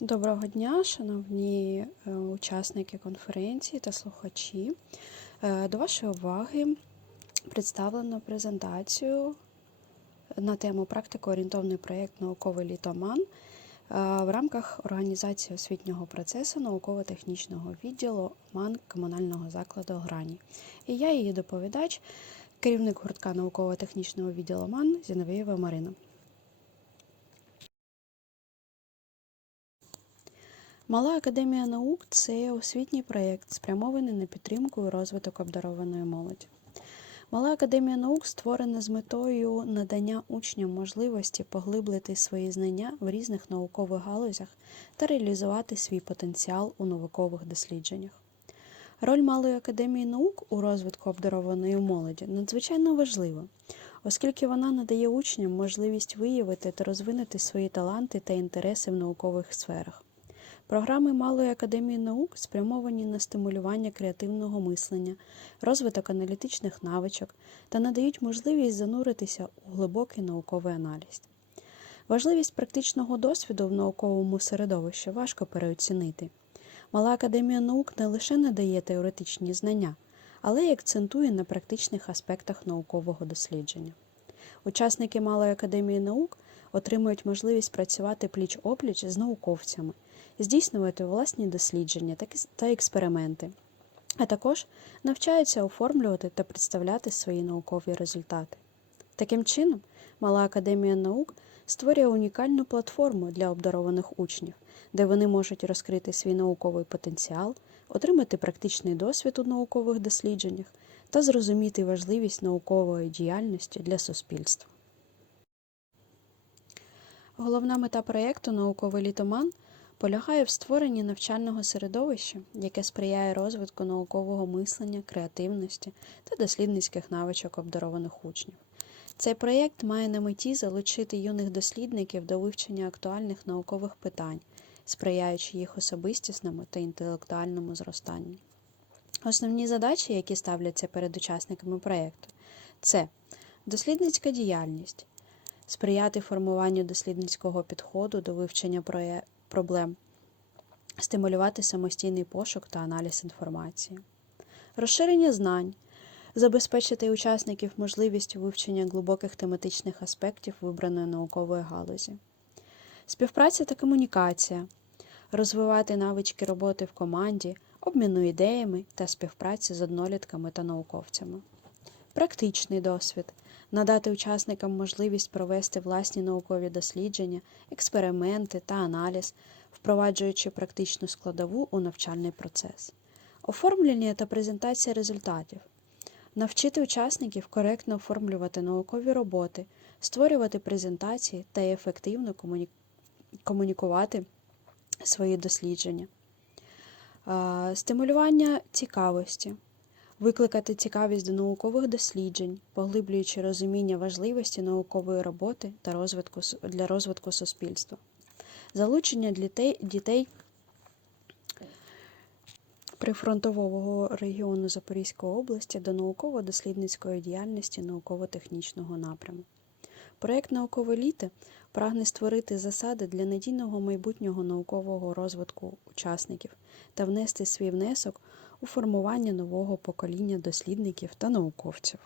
Доброго дня, шановні е, учасники конференції та слухачі. Е, До вашої уваги представлено презентацію на тему практико-орієнтовний проєкт Науковий літоман е, в рамках організації освітнього процесу науково-технічного відділу МАН комунального закладу Грані. І я її доповідач, керівник гуртка науково-технічного відділу МАН Зіновієва Марина. Мала академія наук це освітній проєкт, спрямований на підтримку і розвиток обдарованої молоді. Мала академія наук створена з метою надання учням можливості поглиблити свої знання в різних наукових галузях та реалізувати свій потенціал у наукових дослідженнях. Роль Малої академії наук у розвитку обдарованої молоді надзвичайно важлива, оскільки вона надає учням можливість виявити та розвинути свої таланти та інтереси в наукових сферах. Програми Малої академії наук спрямовані на стимулювання креативного мислення, розвиток аналітичних навичок та надають можливість зануритися у глибокий науковий аналіз. Важливість практичного досвіду в науковому середовищі важко переоцінити. Мала академія наук не лише надає теоретичні знання, але й акцентує на практичних аспектах наукового дослідження. Учасники Малої академії наук отримують можливість працювати пліч опліч з науковцями, здійснювати власні дослідження та експерименти, а також навчаються оформлювати та представляти свої наукові результати. Таким чином, Мала академія наук створює унікальну платформу для обдарованих учнів, де вони можуть розкрити свій науковий потенціал, отримати практичний досвід у наукових дослідженнях та зрозуміти важливість наукової діяльності для суспільства. Головна мета проєкту Науковий літоман полягає в створенні навчального середовища, яке сприяє розвитку наукового мислення, креативності та дослідницьких навичок обдарованих учнів. Цей проєкт має на меті залучити юних дослідників до вивчення актуальних наукових питань, сприяючи їх особистісному та інтелектуальному зростанню. Основні задачі, які ставляться перед учасниками проєкту, це дослідницька діяльність, сприяти формуванню дослідницького підходу до вивчення проблем, стимулювати самостійний пошук та аналіз інформації, розширення знань, забезпечити учасників можливістю вивчення глибоких тематичних аспектів вибраної наукової галузі, співпраця та комунікація, розвивати навички роботи в команді, обміну ідеями та співпраці з однолітками та науковцями, практичний досвід. Надати учасникам можливість провести власні наукові дослідження, експерименти та аналіз, впроваджуючи практичну складову у навчальний процес, оформлення та презентація результатів, навчити учасників коректно оформлювати наукові роботи, створювати презентації та ефективно комуні... комунікувати свої дослідження, стимулювання цікавості. Викликати цікавість до наукових досліджень, поглиблюючи розуміння важливості наукової роботи та розвитку для розвитку суспільства, залучення дітей, прифронтового регіону Запорізької області до науково-дослідницької діяльності науково-технічного напряму. Проєкт наукове літо прагне створити засади для надійного майбутнього наукового розвитку учасників та внести свій внесок у формування нового покоління дослідників та науковців.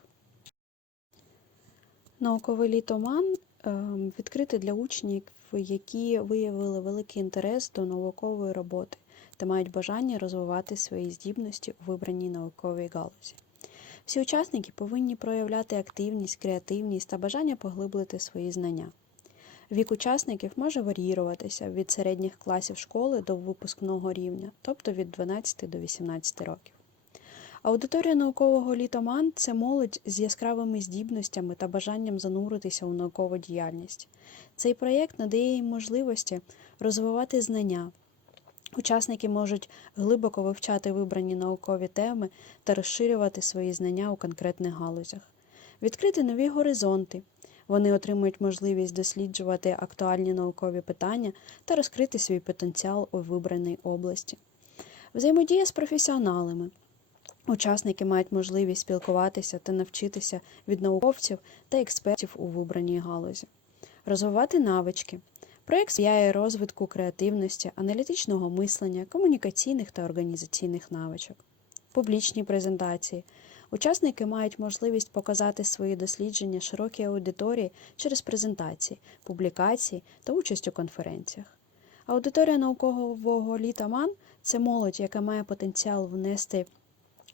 Науковий літоман ем, відкритий для учнів, які виявили великий інтерес до наукової роботи та мають бажання розвивати свої здібності у вибраній науковій галузі. Всі учасники повинні проявляти активність, креативність та бажання поглиблити свої знання. Вік учасників може варіюватися від середніх класів школи до випускного рівня, тобто від 12 до 18 років. Аудиторія наукового літоман це молодь з яскравими здібностями та бажанням зануритися у наукову діяльність. Цей проєкт надає їм можливості розвивати знання. Учасники можуть глибоко вивчати вибрані наукові теми та розширювати свої знання у конкретних галузях, відкрити нові горизонти, вони отримують можливість досліджувати актуальні наукові питання та розкрити свій потенціал у вибраній області. Взаємодія з професіоналами. Учасники мають можливість спілкуватися та навчитися від науковців та експертів у вибраній галузі, розвивати навички, Проєкт сприяє розвитку креативності, аналітичного мислення, комунікаційних та організаційних навичок. Публічні презентації. Учасники мають можливість показати свої дослідження широкій аудиторії через презентації, публікації та участь у конференціях. Аудиторія наукового літа МАН це молодь, яка має потенціал внести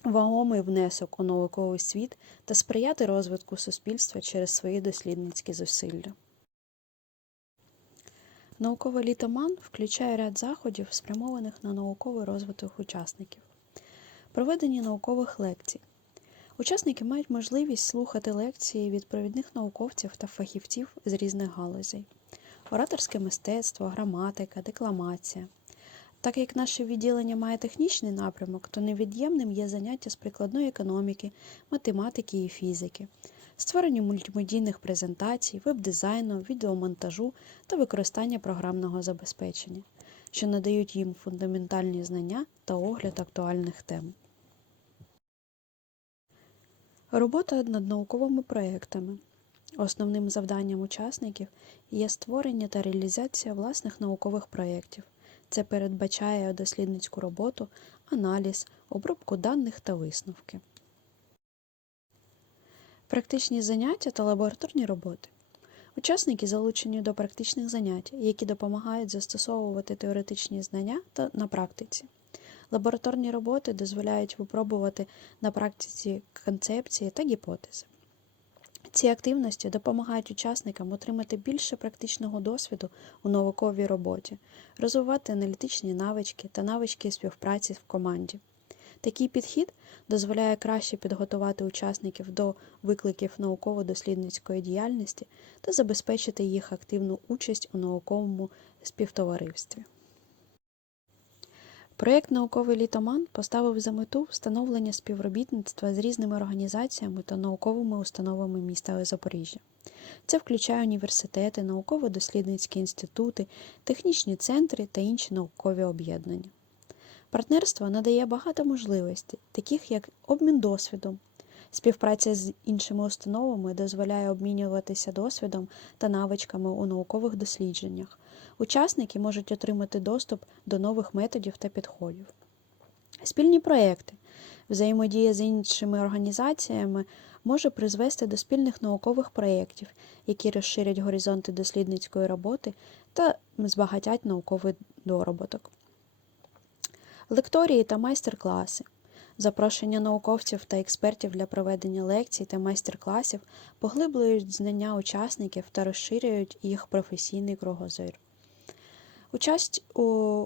вагомий внесок у науковий світ та сприяти розвитку суспільства через свої дослідницькі зусилля. Наукове літо МАН включає ряд заходів, спрямованих на науковий розвиток учасників. Проведення наукових лекцій. Учасники мають можливість слухати лекції від провідних науковців та фахівців з різних галузей. Ораторське мистецтво, граматика, декламація. Так як наше відділення має технічний напрямок, то невід'ємним є заняття з прикладної економіки, математики і фізики, створення мультимедійних презентацій, веб-дизайну, відеомонтажу та використання програмного забезпечення, що надають їм фундаментальні знання та огляд актуальних тем. Робота над науковими проєктами. Основним завданням учасників є створення та реалізація власних наукових проєктів. Це передбачає дослідницьку роботу, аналіз, обробку даних та висновки. Практичні заняття та лабораторні роботи. Учасники залучені до практичних занять, які допомагають застосовувати теоретичні знання та на практиці. Лабораторні роботи дозволяють випробувати на практиці концепції та гіпотези. Ці активності допомагають учасникам отримати більше практичного досвіду у науковій роботі, розвивати аналітичні навички та навички співпраці в команді. Такий підхід дозволяє краще підготувати учасників до викликів науково-дослідницької діяльності та забезпечити їх активну участь у науковому співтоваристві. Проєкт Науковий літоман поставив за мету встановлення співробітництва з різними організаціями та науковими установами міста Запоріжжя. Це включає університети, науково-дослідницькі інститути, технічні центри та інші наукові об'єднання. Партнерство надає багато можливостей, таких як обмін досвідом. Співпраця з іншими установами дозволяє обмінюватися досвідом та навичками у наукових дослідженнях. Учасники можуть отримати доступ до нових методів та підходів. Спільні проекти. Взаємодія з іншими організаціями може призвести до спільних наукових проєктів, які розширять горизонти дослідницької роботи та збагатять науковий доробуток. Лекторії та майстер-класи. Запрошення науковців та експертів для проведення лекцій та майстер-класів поглиблюють знання учасників та розширюють їх професійний кругозір. Участь у,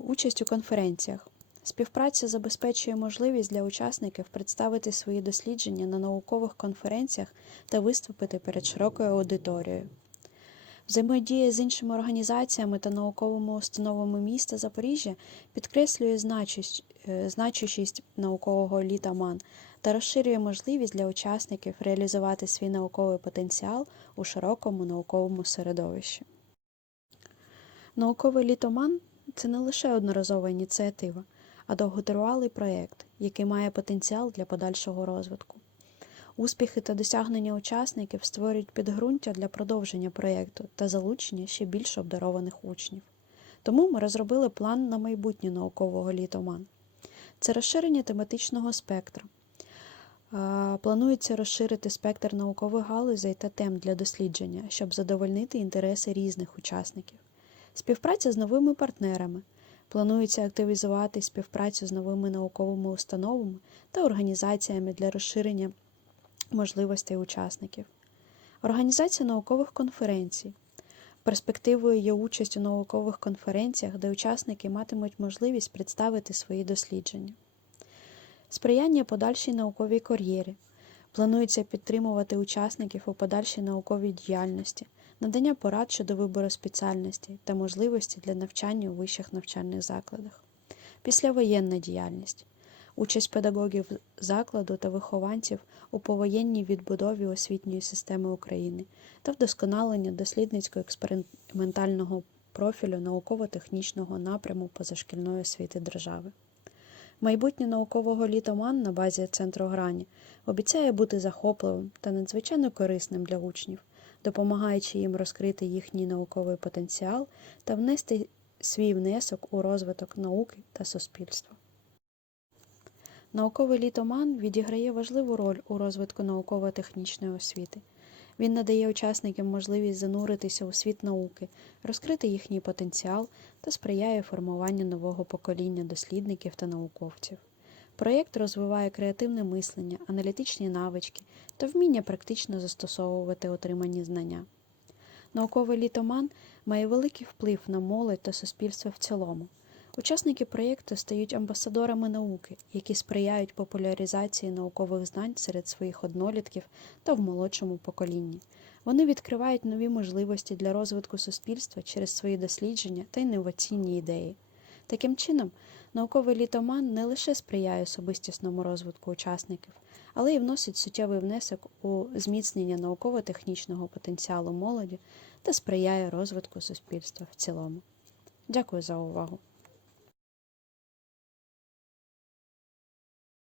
участь у конференціях. Співпраця забезпечує можливість для учасників представити свої дослідження на наукових конференціях та виступити перед широкою аудиторією. Взаємодія з іншими організаціями та науковими установами міста Запоріжжя підкреслює значущ- е, значущість наукового літа МАН та розширює можливість для учасників реалізувати свій науковий потенціал у широкому науковому середовищі. Науковий літоман це не лише одноразова ініціатива, а довготривалий проєкт, який має потенціал для подальшого розвитку. Успіхи та досягнення учасників створюють підґрунтя для продовження проєкту та залучення ще більш обдарованих учнів. Тому ми розробили план на майбутнє наукового літоман. Це розширення тематичного спектра. Планується розширити спектр наукових галузей та тем для дослідження, щоб задовольнити інтереси різних учасників. Співпраця з новими партнерами. Планується активізувати співпрацю з новими науковими установами та організаціями для розширення можливостей учасників. Організація наукових конференцій. Перспективою є участь у наукових конференціях, де учасники матимуть можливість представити свої дослідження. Сприяння подальшій науковій кар'єрі. Планується підтримувати учасників у подальшій науковій діяльності, надання порад щодо вибору спеціальностей та можливості для навчання у вищих навчальних закладах. Післявоєнна діяльність. Участь педагогів закладу та вихованців у повоєнній відбудові освітньої системи України та вдосконалення дослідницько-експериментального профілю науково-технічного напряму позашкільної освіти держави. Майбутнє наукового літоман на базі центру грані обіцяє бути захопливим та надзвичайно корисним для учнів, допомагаючи їм розкрити їхній науковий потенціал та внести свій внесок у розвиток науки та суспільства. Науковий літоман відіграє важливу роль у розвитку науково-технічної освіти. Він надає учасникам можливість зануритися у світ науки, розкрити їхній потенціал та сприяє формуванню нового покоління дослідників та науковців. Проєкт розвиває креативне мислення, аналітичні навички та вміння практично застосовувати отримані знання. Науковий літоман має великий вплив на молодь та суспільство в цілому. Учасники проєкту стають амбасадорами науки, які сприяють популяризації наукових знань серед своїх однолітків та в молодшому поколінні. Вони відкривають нові можливості для розвитку суспільства через свої дослідження та інноваційні ідеї. Таким чином, науковий літоман не лише сприяє особистісному розвитку учасників, але й вносить суттєвий внесок у зміцнення науково-технічного потенціалу молоді та сприяє розвитку суспільства в цілому. Дякую за увагу!